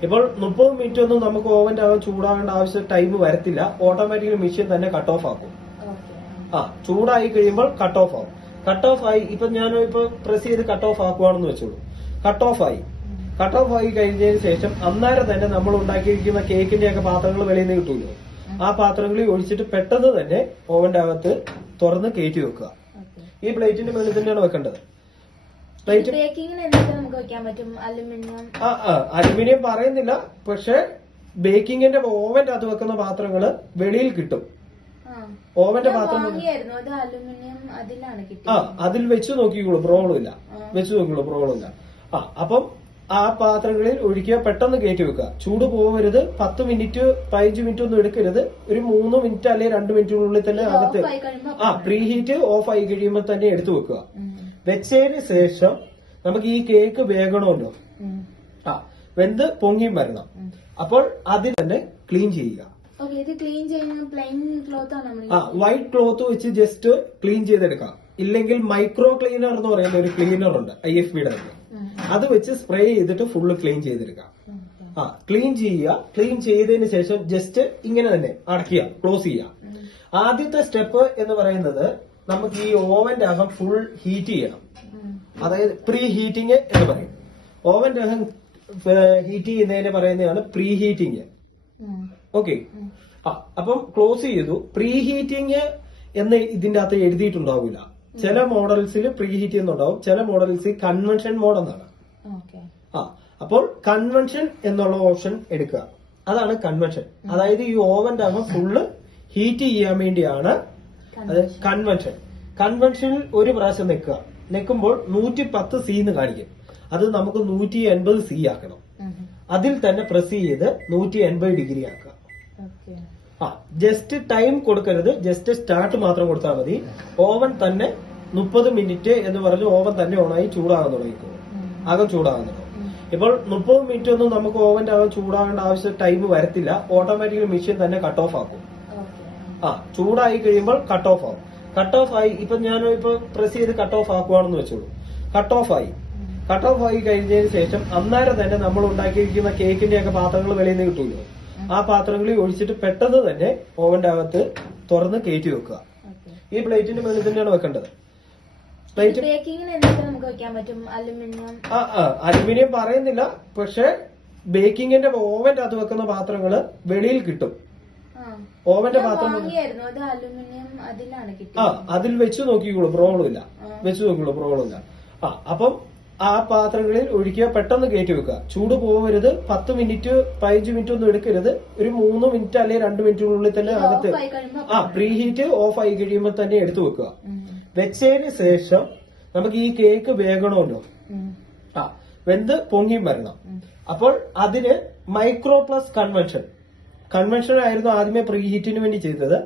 ഇപ്പോൾ 30 മിനിറ്റ് ഒന്നും നമുക്ക് ഓവന്റെ അകം ചൂടാകേണ്ട ആവശ്യം ടൈം വരത്തില്ല. ഓട്ടോമാറ്റിക്കലി മെഷീൻ തന്നെ കട്ട് ഓഫ് ആക്കും. ചൂടായി കഴിയുമ്പോൾ കട്ട് ഓഫ് ആവും. കട്ട് ഓഫ് ആയി. ഇപ്പൊ ഞാൻ ഇപ്പൊ പ്രസ് ചെയ്ത് കട്ട് ഓഫ് ആക്കുവാണെന്ന് വെച്ചോളൂ. കട്ട് ഓഫ് ആയി. കട്ട് ഓഫ് ആയി കഴിഞ്ഞതിന് ശേഷം അന്നേരം തന്നെ നമ്മൾ ഉണ്ടാക്കിയിരിക്കുന്ന കേക്കിന്റെ ഒക്കെ പാത്രങ്ങൾ വെളിയിൽ നിന്ന് കിട്ടൂല്ലോ. ആ പാത്രങ്ങളിൽ ഒഴിച്ചിട്ട് പെട്ടെന്ന് തന്നെ ഓവന്റെ അകത്ത് തുറന്ന് കയറ്റി വെക്കുക. ഈ പ്ലേറ്റിന്റെ മുകളിൽ തന്നെയാണ് വെക്കേണ്ടത്. പ്ലേറ്റ് നമുക്ക് വെക്കാൻ പറ്റും. അലുമിനിയം പറയുന്നില്ല, പക്ഷെ ബേക്കിങ്ങിന്റെ ഓവന്റെ അകത്ത് വെക്കുന്ന പാത്രങ്ങള് വെളിയിൽ കിട്ടും. ഓവന്റെ പാത്രം അതിൽ വെച്ച് നോക്കിക്കോളൂ, പ്രോബ്ലം ഇല്ല. വെച്ച് നോക്കിക്കോളൂ, പ്രോബ്ലം ഇല്ല. അപ്പം ആ പാത്രങ്ങളിൽ ഒഴിക്കുക, പെട്ടെന്ന് കയറ്റി വെക്കുക. ചൂട് പോകരുത്. 10 മിനിറ്റ് 15 മിനിറ്റ് ഒന്നും എടുക്കരുത്. ഒരു 3 മിനിറ്റ് അല്ലെങ്കിൽ 2 മിനിറ്റിനുള്ളിൽ തന്നെ അകത്ത് പ്രീ ഹീറ്റ് ഓഫ് ആയി കഴിയുമ്പോൾ തന്നെ എടുത്തു വെക്കുക. വെച്ചതിന് ശേഷം നമുക്ക് ഈ കേക്ക് വേകണമല്ലോ, വെന്ത് പൊങ്ങിയും വരണം. അപ്പോൾ അതിൽ തന്നെ ക്ലീൻ ചെയ്യുക. വൈറ്റ് ക്ലോത്ത് വെച്ച് ജസ്റ്റ് ക്ലീൻ ചെയ്തെടുക്കാം. ഇല്ലെങ്കിൽ മൈക്രോ ക്ലീനർ എന്ന് പറയുന്ന ഒരു ക്ലീനർ ഉണ്ട്, IFBയുടെ തന്നെ. അത് വെച്ച് സ്പ്രേ ചെയ്തിട്ട് ഫുള്ള് ക്ലീൻ ചെയ്തെടുക്കാം. ക്ലീൻ ചെയ്യുക. ക്ലീൻ ചെയ്തതിന് ശേഷം ജസ്റ്റ് ഇങ്ങനെ തന്നെ അടയ്ക്കുക, ക്ലോസ് ചെയ്യുക. ആദ്യത്തെ സ്റ്റെപ്പ് എന്ന് പറയുന്നത് നമുക്ക് ഈ ഓവന്റെ അകം ഫുൾ ഹീറ്റ് ചെയ്യണം. അതായത് പ്രീ ഹീറ്റിംഗ് എന്ന് പറയും. ഓവന്റെ അകം ഹീറ്റ് ചെയ്യുന്നതിന് പറയുന്നതാണ് പ്രീ ഹീറ്റിംഗ്. ഓക്കെ. അപ്പം ക്ലോസ് ചെയ്തു. പ്രീ ഹീറ്റിംഗ് എന്ന് ഇതിന്റെ അകത്ത് എഴുതിയിട്ടുണ്ടാവില്ല. ചില മോഡൽസിൽ പ്രീ ഹീറ്റ് എന്നുണ്ടാവും, ചില മോഡൽസിൽ കൺവെൻഷൻ മോഡ് എന്നാണ്. അപ്പോൾ കൺവെൻഷൻ എന്നുള്ള ഓപ്ഷൻ എടുക്കുക. അതാണ് കൺവെൻഷൻ. അതായത് ഈ ഓവന്റെ അകം ഫുള്ള് ഹീറ്റ് ചെയ്യാൻ വേണ്ടിയാണ് അത് കൺവെൻഷൻ. കൺവെൻഷനിൽ ഒരു പ്രാവശ്യം നിൽക്കുമ്പോൾ 110 സി എന്ന് കാണിക്കും. അത് നമുക്ക് 180 സി ആക്കണം. അതിൽ തന്നെ പ്രസ് ചെയ്ത് 180 ഡിഗ്രി ആക്കുക. ജസ്റ്റ് ടൈം കൊടുക്കരുത്, ജസ്റ്റ് സ്റ്റാർട്ട് മാത്രം കൊടുത്താൽ മതി. ഓവൻ തന്നെ 30 മിനിറ്റ് എന്ന് പറഞ്ഞ് ഓവൻ തന്നെ ഓണായി ചൂടാകാൻ തുടങ്ങിക്കോ. അകം ചൂടാകാൻ തുടങ്ങും. ഇപ്പോൾ 30 മിനിറ്റ് ഒന്നും നമുക്ക് ഓവന്റെ അകം ചൂടാകേണ്ട ആവശ്യം ടൈം വരത്തില്ല. ഓട്ടോമാറ്റിക്കലി മെഷീൻ തന്നെ കട്ട് ഓഫ് ആക്കും. ചൂടായി കഴിയുമ്പോൾ കട്ട് ഓഫ് ആവും. കട്ട് ഓഫ് ആയി. ഇപ്പൊ ഞാൻ ഇപ്പൊ പ്രസ് ചെയ്ത് കട്ട് ഓഫ് ആക്കുവാണെന്ന് വെച്ചോളൂ. കട്ട് ഓഫ് ആയി. കട്ട് ഓഫ് ആയി കഴിഞ്ഞതിന് ശേഷം അന്നേരം തന്നെ നമ്മൾ ഉണ്ടാക്കിയിരിക്കുന്ന കേക്കിന്റെ ഒക്കെ പാത്രങ്ങൾ വെളിയിൽ നിന്ന് കിട്ടൂല്ലോ. ആ പാത്രങ്ങളിൽ ഒഴിച്ചിട്ട് പെട്ടെന്ന് തന്നെ ഓവന്റെ അകത്ത് തുറന്ന് കയറ്റി വെക്കുക. ഈ പ്ലേറ്റിന്റെ മുകളിൽ തന്നെയാണ് വെക്കേണ്ടത്. പ്ലേറ്റ് നമുക്ക് വെക്കാൻ പറ്റും. അലുമിനിയം പറയുന്നില്ല, പക്ഷെ ബേക്കിങ്ങിന്റെ ഓവന്റെ അകത്ത് വെക്കുന്ന പാത്രങ്ങള് വെളിയിൽ കിട്ടും. ഓവന്റെ പാത്രം അതിൽ വെച്ച് നോക്കിക്കോളൂ, പ്രോബ്ലം ഇല്ല. വെച്ച് നോക്കിക്കോളൂ, പ്രോബ്ലം ഇല്ല. അപ്പം ആ പാത്രങ്ങളിൽ ഒഴിക്കുക, പെട്ടെന്ന് കയറ്റി വെക്കുക. ചൂട് പോകരുത്. 10 മിനിറ്റ് 15 മിനിറ്റ് ഒന്നും എടുക്കരുത്. ഒരു 3 മിനിറ്റ് അല്ലെങ്കിൽ 2 മിനിറ്റിനുള്ളിൽ തന്നെ അകത്ത് പ്രീ ഹീറ്റ് ഓഫ് ആയി കഴിയുമ്പോൾ തന്നെ എടുത്തു വെക്കുക. വെച്ചതിന് ശേഷം നമുക്ക് ഈ കേക്ക് വേകണമല്ലോ, വെന്ത് പൊങ്ങിയും വരണം. അപ്പോൾ അതിന് മൈക്രോ പ്ലസ് കൺവെൻഷൻ ആയിരുന്നു ആദ്യമേ പ്രീ ഹീറ്റിന് വേണ്ടി ചെയ്തത്.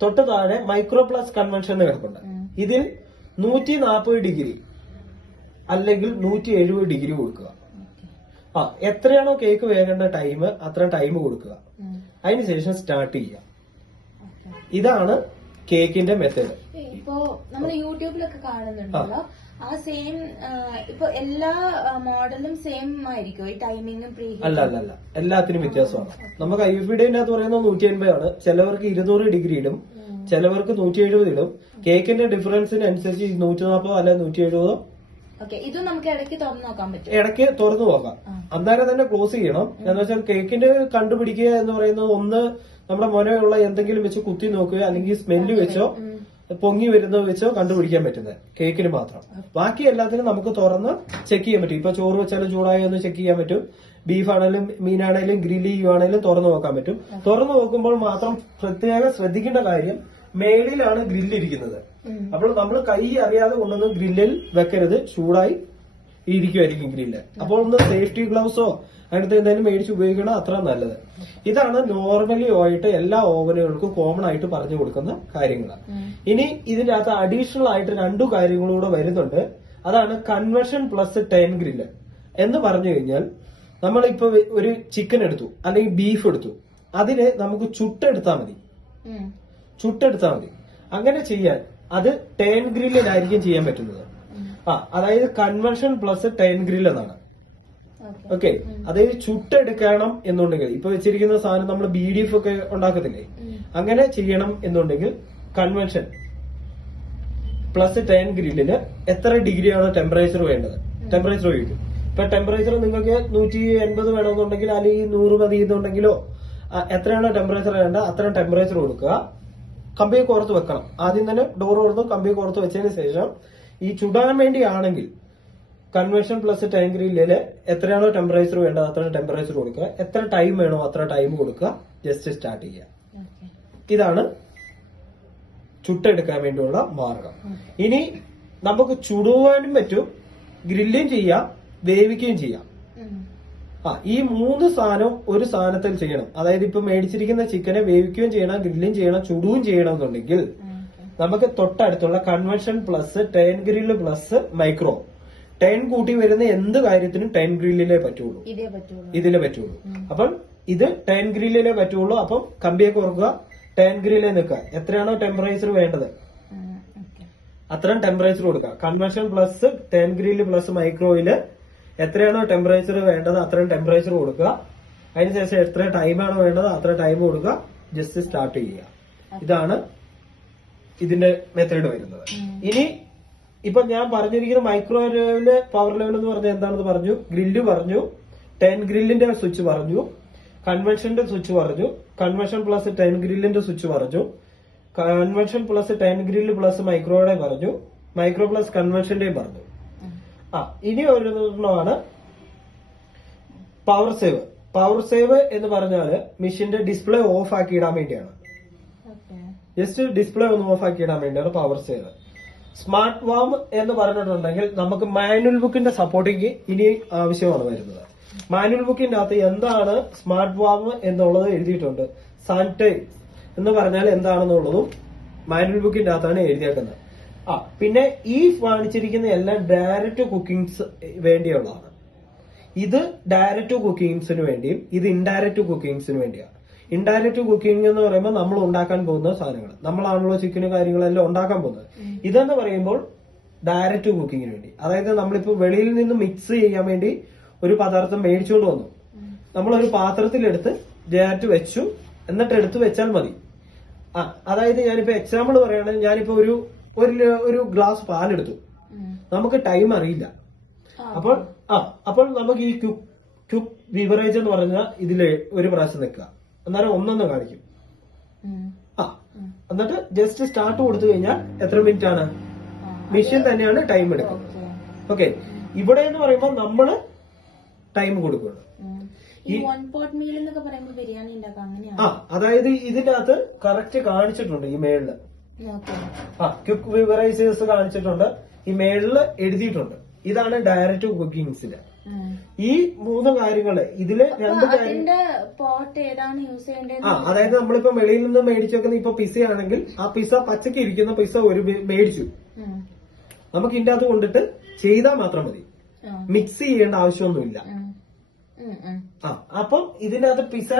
തൊട്ട് താഴെ മൈക്രോ പ്ലസ് കൺവെൻഷൻ എന്ന് കിടപ്പുണ്ട്. ഇതിൽ 140 ഡിഗ്രി അല്ലെങ്കിൽ 170 ഡിഗ്രി കൊടുക്കുക. എത്രയാണോ കേക്ക് വേകേണ്ട ടൈം അത്ര ടൈം കൊടുക്കുക. അതിനുശേഷം സ്റ്റാർട്ട് ചെയ്യുക. ഇതാണ് കേക്കിന്റെ മെത്തേഡ്. ഇപ്പോ നമ്മൾ യൂട്യൂബിലൊക്കെ കാണുന്നുണ്ടല്ലോ, ആ സെയിം ഇപ്പൊ എല്ലാ മോഡലും സെയിം ആയിരിക്കും ഈ ടൈമിങ്ങും പ്രീ ഹീറ്റ്? അല്ല, എല്ലാത്തിനും വ്യത്യാസമാണ്. നമുക്ക് IFBയുടെ പറയുന്നത് 180 ആണ്. ചിലവർക്ക് 200 ഡിഗ്രി ഇടും, ചിലവർക്ക് 170 ഇടും. കേക്കിന്റെ ഡിഫറൻസിനനുസരിച്ച് 140 അല്ലെ 170. ഇത് നമുക്ക് ഇടയ്ക്ക് തുറന്നു നോക്കാൻ പറ്റും. ഇടയ്ക്ക് തുറന്നു നോക്കാം. അന്നേരം തന്നെ ക്ലോസ് ചെയ്യണം. എന്ന് വെച്ചാൽ കേക്കിന്റെ കണ്ടുപിടിക്കുക എന്ന് പറയുന്നത് ഒന്ന് നമ്മുടെ മുനയുള്ള എന്തെങ്കിലും വെച്ച് കുത്തി നോക്കുക, അല്ലെങ്കിൽ സ്മെല്ല് വെച്ചോ പൊങ്ങി വരുന്നത് വെച്ചോ കണ്ടുപിടിക്കാൻ പറ്റുന്നത് കേക്കിന് മാത്രം. ബാക്കി എല്ലാത്തിനും നമുക്ക് തുറന്ന് ചെക്ക് ചെയ്യാൻ പറ്റും. ഇപ്പൊ ചോറ് വെച്ചാലും ചൂടായി ഒന്ന് ചെക്ക് ചെയ്യാൻ പറ്റും. ബീഫ് ആണെങ്കിലും മീനാണെങ്കിലും ഗ്രില്ല് ചെയ്യുവാണെങ്കിലും തുറന്നു നോക്കാൻ പറ്റും. തുറന്നു നോക്കുമ്പോൾ മാത്രം പ്രത്യേകം ശ്രദ്ധിക്കേണ്ട കാര്യം മേളിലാണ് ഗ്രില്ല് ഇരിക്കുന്നത്. അപ്പോൾ നമ്മൾ കൈ അറിയാതെ കൊണ്ടൊന്നും ഗ്രില്ലിൽ വെക്കരുത്, ചൂടായി ഇരിക്കുമായിരിക്കും ഗ്രില്ല്. അപ്പോൾ ഒന്ന് സേഫ്റ്റി ഗ്ലൗസോ അങ്ങനത്തെ എന്തെങ്കിലും മേടിച്ച് ഉപയോഗിക്കണം, അത്ര നല്ലത്. ഇതാണ് നോർമലി ആയിട്ട് എല്ലാ ഓവനുകൾക്കും കോമൺ ആയിട്ട് പറഞ്ഞു കൊടുക്കുന്ന കാര്യങ്ങൾ. ഇനി ഇതിന്റെ അകത്ത് അഡീഷണൽ ആയിട്ട് 2 കാര്യങ്ങളൂടെ വരുന്നുണ്ട്. അതാണ് കൺവെർഷൻ പ്ലസ് ടൈം ഗ്രില്ല് എന്ന് പറഞ്ഞു കഴിഞ്ഞാൽ, നമ്മളിപ്പോ ഒരു ചിക്കൻ എടുത്തു അല്ലെങ്കിൽ ബീഫ് എടുത്തു, അതിന് നമുക്ക് ചുട്ടെടുത്താൽ മതി. അങ്ങനെ ചെയ്യാൻ അത് ടൈം ഗ്രില്ലിലായിരിക്കും ചെയ്യാൻ പറ്റുന്നത്. അതായത് കൺവെർഷൻ പ്ലസ് ടൈം ഗ്രിൽ എന്നാണ്. ഓക്കെ, അതായത് ചുട്ടെടുക്കണം എന്നുണ്ടെങ്കിൽ ഇപ്പൊ വെച്ചിരിക്കുന്ന സാധനം നമ്മൾ ബീഫ് ഒക്കെ ഉണ്ടാക്കത്തില്ലേ, അങ്ങനെ ചെയ്യണം എന്നുണ്ടെങ്കിൽ കൺവെൻഷൻ പ്ലസ് ടൈം ഗ്രില്ലിന് എത്ര ഡിഗ്രിയാണ് ടെമ്പറേച്ചർ വേണ്ടത്, ടെമ്പറേച്ചർ ഒഴിക്കും. ഇപ്പൊ ടെമ്പറേച്ചർ നിങ്ങൾക്ക് 180 വേണമെന്നുണ്ടെങ്കിൽ അല്ലെങ്കിൽ 100 മതി എന്നുണ്ടെങ്കിലോ എത്രയാണോ ടെമ്പറേച്ചർ വേണ്ട അത്രയും ടെമ്പറേച്ചർ കൊടുക്കുക. കമ്പിയെ കോർത്ത് വെക്കണം. ആദ്യം തന്നെ ഡോർ തുറന്ന് കമ്പിയെ കോർത്ത് വെച്ചതിന് ശേഷം ഈ ചുടാൻ വേണ്ടിയാണെങ്കിൽ കൺവെൻഷൻ പ്ലസ് ടൈം ഗ്രില്ലില് എത്രയാണോ ടെമ്പറേച്ചർ വേണ്ടത് അത്ര ടെമ്പറേച്ചർ കൊടുക്കുക. എത്ര ടൈം വേണോ അത്ര ടൈം കൊടുക്കുക. ജസ്റ്റ് സ്റ്റാർട്ട് ചെയ്യുക. ഇതാണ് ചുട്ടെടുക്കാൻ വേണ്ടിയുള്ള മാർഗം. ഇനി നമുക്ക് ചുടുവാനും പറ്റും, ഗ്രില്ലും ചെയ്യാം, വേവിക്കുകയും ചെയ്യാം. ഈ 3 സാധനം ഒരു സാധനത്തിൽ ചെയ്യണം. അതായത് ഇപ്പൊ മേടിച്ചിരിക്കുന്ന ചിക്കനെ വേവിക്കുകയും ചെയ്യണം, ഗ്രില്ലും ചെയ്യണം, ചുടുകയും ചെയ്യണം എന്നുണ്ടെങ്കിൽ നമുക്ക് തൊട്ടടുത്തുള്ള convention plus time grill plus micro, time കൂട്ടി വരുന്ന എന്ത് കാര്യത്തിനും ടൈം ഗ്രില്ലിലേ പറ്റുള്ളൂ, ഇതിലേ പറ്റുള്ളൂ. അപ്പം ഇത് ടൈം ഗ്രില്ലിലേ പറ്റുള്ളൂ. അപ്പം കമ്പിയൊക്കെ ഓർക്കുക, ടൈം ഗ്രില്ലിൽ നിൽക്കുക. എത്രയാണോ ടെമ്പറേച്ചർ വേണ്ടത് അത്രയും ടെമ്പറേച്ചർ കൊടുക്കുക. Convention plus time grill plus മൈക്രോയില് എത്രയാണോ ടെമ്പറേച്ചർ വേണ്ടത് അത്രയും ടെമ്പറേച്ചർ കൊടുക്കുക. അതിനുശേഷം എത്ര ടൈമാണോ വേണ്ടത് അത്ര ടൈം കൊടുക്കുക. ജസ്റ്റ് സ്റ്റാർട്ട് ചെയ്യുക. ഇതാണ് ഇതിന്റെ മെത്തേഡ് വരുന്നത്. ഇനി ഇപ്പൊ ഞാൻ പറഞ്ഞിരിക്കുന്ന മൈക്രോ ലെവല്, പവർ ലെവൽ എന്ന് പറഞ്ഞാൽ എന്താണെന്ന് പറഞ്ഞു, ഗ്രില്ല് പറഞ്ഞു, ടൈം ഗ്രില്ലിന്റെ സ്വിച്ച് പറഞ്ഞു, കൺവെൻഷന്റെ സ്വിച്ച് പറഞ്ഞു, കൺവെൻഷൻ പ്ലസ് ടൈം ഗ്രില്ലിന്റെ സ്വിച്ച് പറഞ്ഞു, convention plus time grill plus മൈക്രോയുടെ പറഞ്ഞു, മൈക്രോ പ്ലസ് കൺവെൻഷന്റെയും പറഞ്ഞു. ഇനി ഒരെണ്ണമാണ് പവർ സേവ്. പവർ സേവ് എന്ന് പറഞ്ഞാല് മെഷീന്റെ ഡിസ്പ്ലേ ഓഫ് ആക്കി ഇടാൻ വേണ്ടിയാണ്. ജസ്റ്റ് ഡിസ്പ്ലേ ഒന്ന് ഓഫ് ആക്കി ഇടാൻ വേണ്ടിയാണ് പവർ സേവ്. സ്മാർട്ട് വാം എന്ന് പറഞ്ഞിട്ടുണ്ടെങ്കിൽ നമുക്ക് മാനുവൽ ബുക്കിന്റെ സപ്പോർട്ടിങ് ഇനി ആവശ്യമാണ് വരുന്നത്. മാനുവൽ ബുക്കിന്റെ അകത്ത് എന്താണ് സ്മാർട്ട് വാം എന്നുള്ളത് എഴുതിയിട്ടുണ്ട്. സാനിറ്റൈസ് എന്ന് പറഞ്ഞാൽ എന്താണെന്നുള്ളതും മാനുവൽ ബുക്കിന്റെ അകത്താണ് എഴുതിയേക്കുന്നത്. പിന്നെ ഈ കാണിച്ചിരിക്കുന്ന എല്ലാം ഡയറക്റ്റ് കുക്കിങ്സ് വേണ്ടിയുള്ളതാണ്. ഇത് ഡയറക്റ്റ് കുക്കിങ്സിന് വേണ്ടിയും ഇത് ഇൻഡയറക്റ്റ് കുക്കിങ്സിന് വേണ്ടിയാണ്. ഇൻഡയറക്റ്റ് കുക്കിംഗ് എന്ന് പറയുമ്പോൾ നമ്മൾ ഉണ്ടാക്കാൻ പോകുന്ന സാധനങ്ങൾ, നമ്മളാണല്ലോ ചിക്കനും കാര്യങ്ങളെല്ലാം ഉണ്ടാക്കാൻ പോകുന്നത്. ഇതെന്ന് പറയുമ്പോൾ ഡയറക്റ്റ് കുക്കിങ്ങിന് വേണ്ടി, അതായത് നമ്മളിപ്പോ വെളിയിൽ നിന്ന് മിക്സ് ചെയ്യാൻ വേണ്ടി ഒരു പദാർത്ഥം മേടിച്ചുകൊണ്ട് വന്നു, നമ്മളൊരു പാത്രത്തിലെടുത്ത് ഡയറക്റ്റ് വെച്ചു, എന്നിട്ട് എടുത്ത് വെച്ചാൽ മതി. അതായത് ഞാനിപ്പോ എക്സാമ്പിൾ പറയുകയാണെങ്കിൽ ഞാനിപ്പോ ഒരു ഗ്ലാസ് പാലെടുത്തു, നമുക്ക് ടൈം അറിയില്ല. അപ്പോൾ നമുക്ക് ഈ ക്യുക്ക് ബീവറേജ് എന്ന് പറഞ്ഞാൽ ഇതില് ഒരു പ്രാവശ്യം നിൽക്കുക, അന്നേരം ഒന്നൊന്ന് കാണിക്കും. എന്നിട്ട് ജസ്റ്റ് സ്റ്റാർട്ട് കൊടുത്തു കഴിഞ്ഞാൽ എത്ര മിനിറ്റ് ആണ്, മെഷീൻ തന്നെയാണ് ടൈം എടുക്കുന്നത്. ഓക്കെ, ഇവിടെ എന്ന് പറയുമ്പോൾ നമ്മള് ടൈം കൊടുക്കുകയാണ്. അതായത് ഇതിന്റെ അകത്ത് കറക്റ്റ് കാണിച്ചിട്ടുണ്ട് ഈ മേളില്. ക്വിക്ക് ബീവറേജസ് കാണിച്ചിട്ടുണ്ട്, ഈ മേളില് എഴുതിയിട്ടുണ്ട്. ഇതാണ് ഡയറക്റ്റ് കുക്കിങ്സില് ഈ 3 കാര്യങ്ങള്. ഇതില് 2 കാര്യം, അതായത് നമ്മളിപ്പോ വെളിയിൽ നിന്ന് മേടിച്ചു വെക്കുന്ന ഇപ്പൊ പിസ്സ ആണെങ്കിൽ ആ പിസ്സ പച്ചക്ക് ഇരിക്കുന്ന പിസ്സ മേടിച്ചു, നമുക്ക് ഇതിന്റെ അകത്ത് കൊണ്ടിട്ട് ചെയ്താൽ മാത്രം മതി, മിക്സ് ചെയ്യേണ്ട ആവശ്യമൊന്നുമില്ല. അപ്പം ഇതിനകത്ത് പിസ്സ